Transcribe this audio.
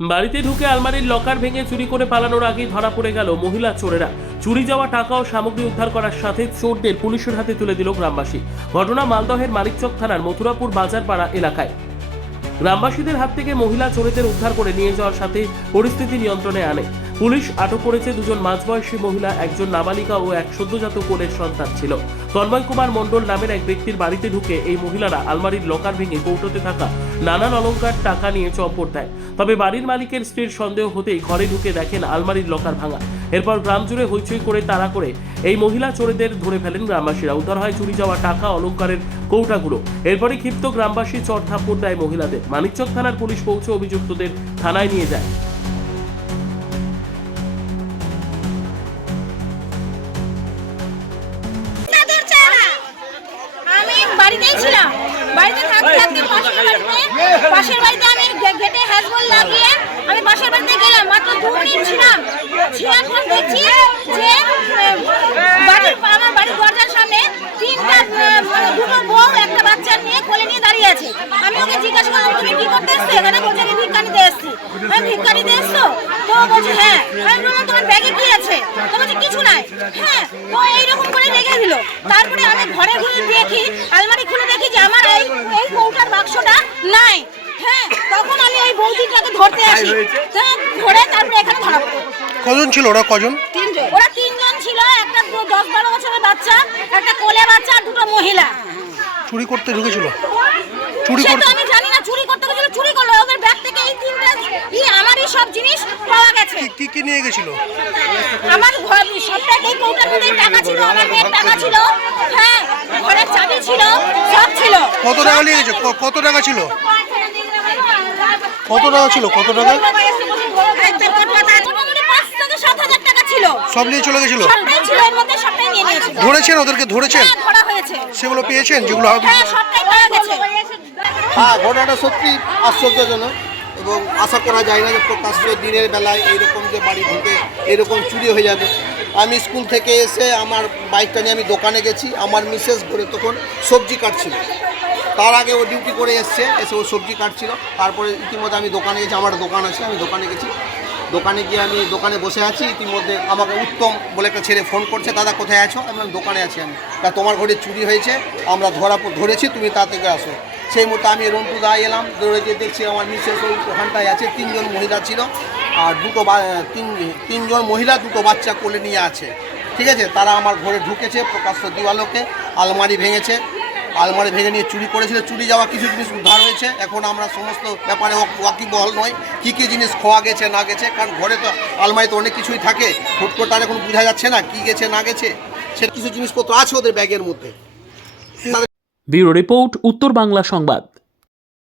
বাড়িতে ঢুকে আলমারির লকার ভেঙে চুরি করে পালানোর আগেই ধরা পড়ে গেল মহিলা চোরেরা। চুরি যাওয়া টাকা ও সামগ্রী উদ্ধার করার সাথে চোরদের পুলিশের হাতে তুলে দিল গ্রামবাসী। ঘটনা মালদহের মানিকচক থানার মথুরাপুর বাজারপাড়া এলাকায়। গ্রামবাসীদের হাত থেকে মহিলা চোরেদের উদ্ধার করে নিয়ে যাওয়ার সাথে পরিস্থিতি নিয়ন্ত্রণে আনে পুলিশ। আটক করেছে দুজন মাঝবয়সী মহিলা, একজন নাবালিকা ও এক সদ্যজাত কোলের সন্তান ছিল। তন্ময় কুমার মণ্ডল নামের এক ব্যক্তির বাড়িতে ঢুকে এই মহিলারা আলমারির লকার ভেঙে কৌটোতে থাকা নানান অলংকার টাকা নিয়ে চম্পট দেয়। তবে বাড়ির মালিকের স্ত্রীর সন্দেহ হতেই ঘরে ঢুকে দেখেন আলমারির লকার ভাঙা। এরপর গ্রাম জুড়ে হইচই করে তাড়া করে এই মহিলা চোরেদের ধরে ফেলেন গ্রামবাসীরা। উদ্ধার হয় চুরি যাওয়া টাকা অলংকারের কৌটাগুলো। এরপরই ক্ষিপ্ত গ্রামবাসী চড় থাপ্পড় দেয় মহিলাদের। মানিকচক থানার পুলিশ পৌঁছে অভিযুক্তদের থানায় নিয়ে যায়। বাড়িতেই ছিলাম, বাড়িতে থাকতে থাকতে পাশের বাড়িতে আমি গেটে হ্যাজবল লাগিয়ে আমি পাশের বাড়িতে গেলাম। মাত্র 2 মিনিট ছিলাম, পর দেখছি যে আমার বাড়ির দরজার সামনে দুটো বউ একটা বাচ্চা নিয়ে কোলে নিয়ে দাঁড়িয়ে আছে। আমি ওকে জিজ্ঞাসা করলাম, তুমি কি করতে এসছো এখানে? বলছে আমি ভিক্ষা নিতে এসছি। আমি ভিক্ষা নিতে এসছো? তো বলছে হ্যাঁ। আমি বললাম তোমার ব্যাগে কি আছে? তো বলছে কিছু নাই। হ্যাঁ, তো এইরকম করে রেখে দিল। তারপরে আমি ঘরে ঘুরে দেখি, আলমারি খুলে দেখি যে আমার এই কৌটার বাক্সটা নাই। হ্যাঁ, তখন আমি ওই বৌদিটাকে ধরতে আসি। ধরে তারপরে এখানে ধরা পড়ে। কজন ছিল ওরা? কজন? 3 জন। ওরা 3 জন ছিল, একটা 10-12 বছরের বাচ্চা, একটা কোলে বাচ্চা, আর দুটো মহিলা। চুরি করতে ঢুকেছিল? চুরি করতে আমি জানি না, চুরি করতে গেছিল, চুরি করলো। ওদের ব্যাগ থেকে এই 3টা আমারই সব জিনিস পাওয়া গেছে। কি কি নিয়ে গেছিল? আমার সবটাই এই কৌটার মধ্যে টাকা ছিল, আমার মেয়ের টাকা ছিল, হ্যাঁ, ঘরের চাবি ছিল, সব ছিল। কত টাকা নিয়ে গেছে? কত টাকা ছিল? কত টাকা ছিল? কত টাকা? মোটামুটি 5 থেকে 7,000 টাকা ছিল। সব নিয়ে চলে গেছিল? সবটাই ছিল, এর মধ্যে সবটাই নিয়ে নিয়েছিল। ধরেছেন? ওদেরকে ধরেছেন? হ্যাঁ, ধরা হয়েছে। সেগুলো পেয়েছেন যেগুলো? হ্যাঁ, সবটাই পাওয়া গেছে। হ্যাঁ, ঘটনাটা সত্যি আশ্চর্যজনক এবং আশা করা যায় না যে প্রকাশ্য দিনের বেলায় এইরকম যে বাড়ি ঢুকে এরকম চুরি হয়ে যাবে। আমি স্কুল থেকে এসে আমার বাইকটা নিয়ে আমি দোকানে গেছি। আমার মিসেস ঘরে তখন সবজি কাটছিল। তার আগে ও ডিউটি করে এসে ও সবজি কাটছিল। তারপরে ইতিমধ্যে আমি দোকানে গেছি, আমার দোকান আছে, আমি দোকানে গেছি। দোকানে গিয়ে আমি দোকানে বসে আছি। ইতিমধ্যে আমাকে উত্তম বলে একটা ছেলে ফোন করছে, দাদা কোথায় আছো? আমি দোকানে আছি। আমি তা তোমার ঘরে চুরি হয়েছে, আমরা ধরেছি, তুমি তা থেকে আসো। সেই মতো আমি রন্টু দা এলাম, দৌড়ে গিয়ে দেখছি আমার মিসেস ওখানটায় আছে। 3 জন মহিলা ছিল, আর তিন জন মহিলা, 2টো বাচ্চা কোলে নিয়ে আছে। ঠিক আছে, তারা আমার ঘরে ঢুকেছে প্রকাশ্য দিবালোকে, আলমারি ভেঙেছে, আলমারি ভেঙে নিয়ে চুরি করেছিল। চুরি যাওয়া কিছু জিনিস উদ্ধার হয়েছে। এখন আমরা সমস্ত ব্যাপারে ওয়াকিবহাল নয়, কী কী জিনিস খোয়া গেছে না গেছে, কারণ ঘরে তো আলমারিতে অনেক কিছুই থাকে, হুট করে তার এখন বোঝা যাচ্ছে না কী গেছে না গেছে। সে কিছু জিনিসপত্র আছে ওদের ব্যাগের মধ্যে। ব্যুরো রিপোর্ট, উত্তর বাংলা সংবাদ।